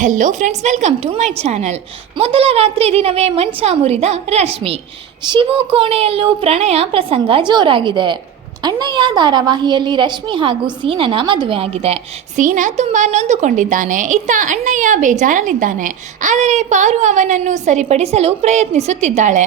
Hello friends, welcome to my channel. ಮೊದಲ ರಾತ್ರಿ ದಿನವೇ ಮಂಚ ಮುರಿದ ರಶ್ಮಿ. ಶಿವು ಕೋಣೆಯಲ್ಲೂ ಪ್ರಣಯ ಪ್ರಸಂಗ ಜೋರಾಗಿದೆ. ಅಣ್ಣಯ್ಯ ಧಾರಾವಾಹಿಯಲ್ಲಿ ರಶ್ಮಿ ಹಾಗೂ ಸೀನನ ಮದುವೆಯಾಗಿದೆ. ಸೀನಾ ತುಂಬ ನೊಂದುಕೊಂಡಿದ್ದಾನೆ. ಇತ್ತ ಅಣ್ಣಯ್ಯ ಬೇಜಾರಲ್ಲಿದ್ದಾನೆ. ಆದರೆ ಪಾರು ಅವನನ್ನು ಸರಿಪಡಿಸಲು ಪ್ರಯತ್ನಿಸುತ್ತಿದ್ದಾಳೆ.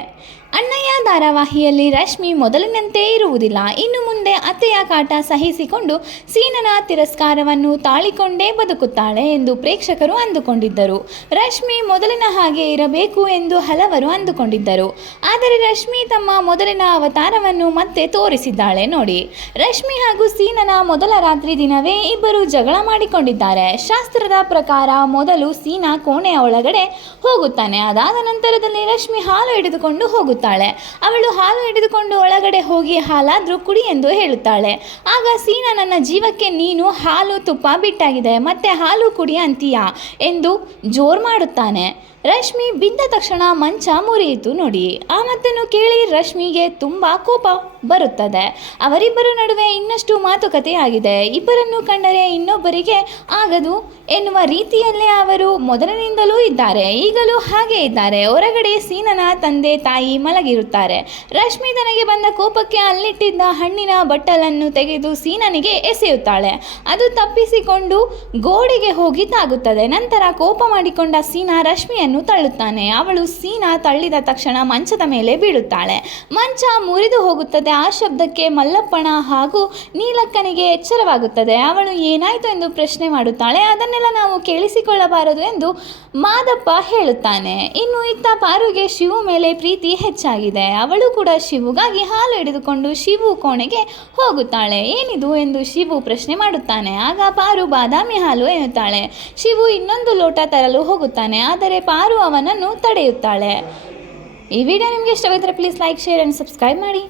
ಅಣ್ಣಯ್ಯ ಧಾರಾವಾಹಿಯಲ್ಲಿ ರಶ್ಮಿ ಮೊದಲಿನಂತೆ ಇರುವುದಿಲ್ಲ. ಇನ್ನು ಮುಂದೆ ಅತ್ತೆಯ ಕಾಟ ಸಹಿಸಿಕೊಂಡು ಸೀನನ ತಿರಸ್ಕಾರವನ್ನು ತಾಳಿಕೊಂಡೇ ಬದುಕುತ್ತಾಳೆ ಎಂದು ಪ್ರೇಕ್ಷಕರು ಅಂದುಕೊಂಡಿದ್ದರು. ರಶ್ಮಿ ಮೊದಲಿನ ಹಾಗೆ ಇರಬೇಕು ಎಂದು ಹಲವರು ಅಂದುಕೊಂಡಿದ್ದರು. ಆದರೆ ರಶ್ಮಿ ತಮ್ಮ ಮೊದಲಿನ ಅವತಾರವನ್ನು ಮತ್ತೆ ತೋರಿಸಿದ್ದಾಳೆ ನೋಡಿ. ರಶ್ಮಿ ಹಾಗೂ ಸೀನನ ಮೊದಲ ರಾತ್ರಿ ದಿನವೇ ಇಬ್ಬರು ಜಗಳ ಮಾಡಿಕೊಂಡಿದ್ದಾರೆ. ಶಾಸ್ತ್ರದ ಪ್ರಕಾರ ಮೊದಲು ಸೀನಾ ಕೋಣೆಯ ಒಳಗಡೆ ಹೋಗುತ್ತಾನೆ. ಅದಾದ ನಂತರದಲ್ಲಿ ರಶ್ಮಿ ಹಾಲು ಹಿಡಿದುಕೊಂಡು ಹೋಗುತ್ತಾಳೆ. ಅವಳು ಹಾಲು ಹಿಡಿದುಕೊಂಡು ಒಳಗಡೆ ಹೋಗಿ ಹಾಲಾದ್ರೂ ಕುಡಿ ಎಂದು ಹೇಳುತ್ತಾಳೆ. ಆಗ ಸೀನಾ, ನನ್ನ ಜೀವಕ್ಕೆ ನೀನು ಹಾಲು ತುಪ್ಪ ಬಿಟ್ಟಾಗಿದೆ, ಮತ್ತೆ ಹಾಲು ಕುಡಿ ಅಂತೀಯಾ ಎಂದು ಜೋರು ಮಾಡುತ್ತಾನೆ. ರಶ್ಮಿ ಬಿದ್ದ ತಕ್ಷಣ ಮಂಚ ಮುರಿಯಿತು ನೋಡಿ. ಆ ಮಾತನ್ನು ಕೇಳಿ ರಶ್ಮಿಗೆ ತುಂಬ ಕೋಪ ಬರುತ್ತದೆ. ಅವರಿಬ್ಬರ ನಡುವೆ ಇನ್ನಷ್ಟು ಮಾತುಕತೆಯಾಗಿದೆ. ಇಬ್ಬರನ್ನು ಕಂಡರೆ ಇನ್ನೊಬ್ಬರಿಗೆ ಆಗದು ಎನ್ನುವ ರೀತಿಯಲ್ಲೇ ಅವರು ಮೊದಲಿನಿಂದಲೂ ಇದ್ದಾರೆ, ಈಗಲೂ ಹಾಗೆ ಇದ್ದಾರೆ. ಹೊರಗಡೆ ಸೀನನ ತಂದೆ ತಾಯಿ ಮಲಗಿರುತ್ತಾರೆ. ರಶ್ಮಿ ತನಗೆ ಬಂದ ಕೋಪಕ್ಕೆ ಅಲ್ಲಿಟ್ಟಿದ್ದ ಹಣ್ಣಿನ ಬಟ್ಟಲನ್ನು ತೆಗೆದು ಸೀನನಿಗೆ ಎಸೆಯುತ್ತಾಳೆ. ಅದು ತಪ್ಪಿಸಿಕೊಂಡು ಗೋಡೆಗೆ ಹೋಗಿ ತಾಗುತ್ತದೆ. ನಂತರ ಕೋಪ ಮಾಡಿಕೊಂಡ ಸೀನಾ ರಶ್ಮಿಯನ್ನು ತಳ್ಳುತ್ತಾನೆ. ಅವಳು ಸೀನಾ ತಳ್ಳಿದ ತಕ್ಷಣ ಮಂಚದ ಮೇಲೆ ಬೀಳುತ್ತಾಳೆ. ಮಂಚ ಮುರಿದು ಹೋಗುತ್ತದೆ. ಆ ಶಬ್ದಕ್ಕೆ ಮಲ್ಲಪ್ಪಣ ಹಾಗೂ ನೀಲಕ್ಕನಿಗೆ ಎಚ್ಚರವಾಗುತ್ತದೆ. ಅವಳು ಏನಾಯಿತು ಎಂದು ಪ್ರಶ್ನೆ ಮಾಡುತ್ತಾಳೆ. ಅದನ್ನೆಲ್ಲ ನಾವು ಕೇಳಿಸಿಕೊಳ್ಳಬಾರದು ಎಂದು ಮಾದಪ್ಪ ಹೇಳುತ್ತಾನೆ. ಇನ್ನು ಇತ್ತ ಪಾರುಗೆ ಶಿವು ಮೇಲೆ ಪ್ರೀತಿ ಹೆಚ್ಚಾಗಿದೆ. ಅವಳು ಕೂಡ ಶಿವುಗಾಗಿ ಹಾಲು ಹಿಡಿದುಕೊಂಡು ಶಿವು ಕೋಣೆಗೆ ಹೋಗುತ್ತಾಳೆ. ಏನಿದು ಎಂದು ಶಿವು ಪ್ರಶ್ನೆ ಮಾಡುತ್ತಾನೆ. ಆಗ ಪಾರು ಬಾದಾಮಿ ಹಾಲು ಎನ್ನುತ್ತಾಳೆ. ಶಿವು ಇನ್ನೊಂದು ಲೋಟ ತರಲು ಹೋಗುತ್ತಾನೆ. ಆದರೆ ಪಾರು ಅವನನ್ನು ತಡೆಯುತ್ತಾಳೆ. ಈ ವಿಡಿಯೋ ನಿಮಗೆ ಇಷ್ಟವಾಗಿದ್ದರೆ please like, share and subscribe ಮಾಡಿ.